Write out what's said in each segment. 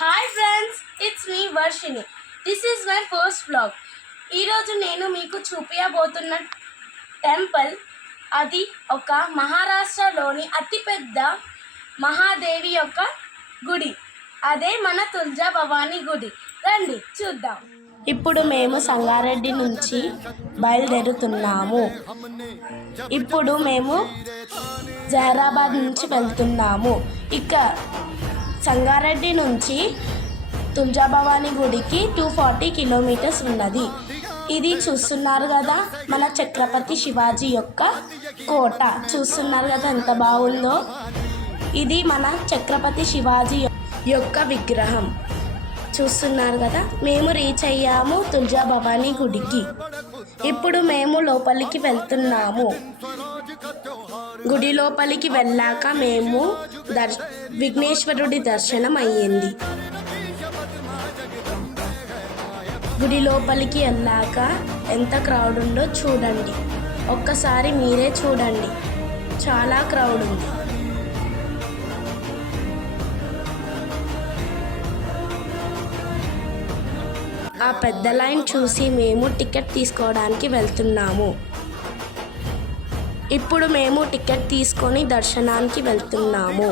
Hi friends, it's me Varshini. This is my first vlog. ఈరోజు నేను మీకు చూపించబోతున్న టెంపుల్ అది ఒక మహారాష్ట్రలోని అతిపెద్ద మహాదేవి యొక్క గుడి. అదే మన తుల్జా భవానీ గుడి. రండి చూద్దాం. ఇప్పుడు మేము సంగారెడ్డి నుంచి బయలుదేరుతున్నాము. ఇప్పుడు మేము జహరాబాద్ నుంచి వెళ్తున్నాము. ఇక సంగారెడ్డి నుంచి తుల్జా భవానీ గుడికి 240 కిలోమీటర్స్ ఉన్నది. ఇది చూస్తున్నారు కదా, మన ఛత్రపతి శివాజీ యొక్క కోట. చూస్తున్నారు కదా ఎంత బాగుందో. ఇది మన ఛత్రపతి శివాజీ యొక్క విగ్రహం. చూస్తున్నారు కదా, మేము రీచ్ అయ్యాము తుల్జా భవానీ గుడికి. ఇప్పుడు మేము లోపలికి వెళ్తున్నాము. గుడి లోపలికి వెళ్ళాక మేము విఘ్నేశ్వరుడి దర్శనం అయ్యింది. గుడి లోపలికి వెళ్ళాక ఎంత క్రౌడ్ ఉందో చూడండి. ఒక్కసారి మీరే చూడండి, చాలా క్రౌడ్ ఉంది. ఆ పెద్ద లైన్ చూసి మేము టికెట్ తీసుకోవడానికి వెళ్తున్నాము. ఇప్పుడు మేము టికెట్ తీసుకొని దర్శనానికి వెళ్తున్నాము.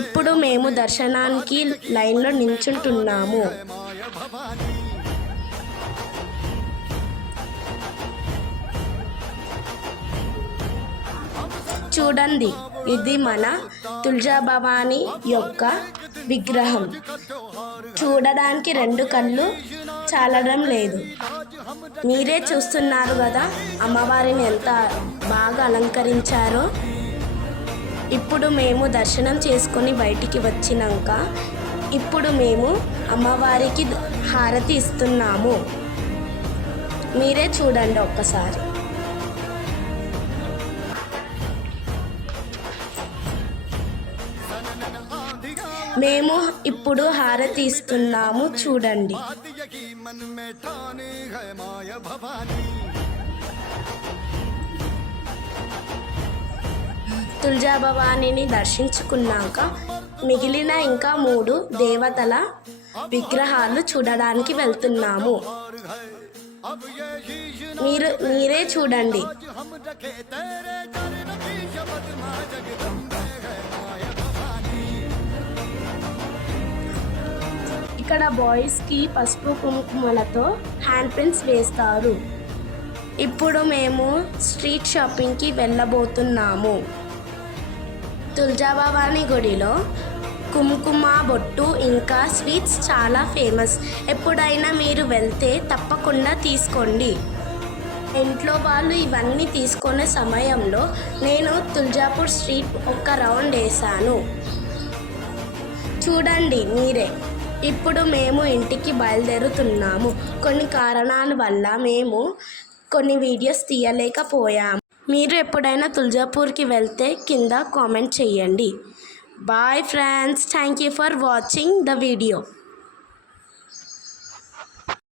ఇప్పుడు మేము దర్శనానికి లైన్లో నిల్చుంటున్నాము. చూడండి, ఇది మన తుల్జా భవానీ యొక్క విగ్రహం. చూడడానికి 2 కళ్ళు చాలడం లేదు. మీరే చూస్తున్నారు కదా అమ్మవారిని ఎంత బాగా అలంకరించారో. ఇప్పుడు మేము దర్శనం చేసుకొని బయటికి వచ్చినాక ఇప్పుడు మేము అమ్మవారికి హారతి ఇస్తున్నాము. మీరే చూడండి ఒక్కసారి. మేము ఇప్పుడు హారతి ఇస్తున్నాము, చూడండి. తుల్జా భవానీని దర్శించుకున్నాక మిగిలిన ఇంకా 3 దేవతల విగ్రహాలు చూడడానికి వెళ్తున్నాము. మీరే చూడండి. ఇక్కడ బాయ్స్కి పసుపు కుంకుమలతో హ్యాండ్ ప్రింట్స్ వేస్తారు. ఇప్పుడు మేము స్ట్రీట్ షాపింగ్కి వెళ్ళబోతున్నాము. తుల్జా భవానీ గుడిలో కుంకుమ బొట్టు ఇంకా స్వీట్స్ చాలా ఫేమస్. ఎప్పుడైనా మీరు వెళ్తే తప్పకుండా తీసుకోండి. ఇంట్లో వాళ్ళు ఇవన్నీ తీసుకునే సమయంలో నేను తుల్జాపూర్ స్ట్రీట్ ఒక రౌండ్ వేసాను. చూడండి మీరే. ఇప్పుడు మేము ఇంటికి బయలుదేరుతున్నాము. కొన్ని కారణాల వల్ల మేము కొన్ని వీడియోస్ తీయలేకపోయాము. మీరు ఎప్పుడైనా తుల్జాపూర్కి వెళ్తే కింద కామెంట్ చేయండి. Bye friends, thank you for watching the video.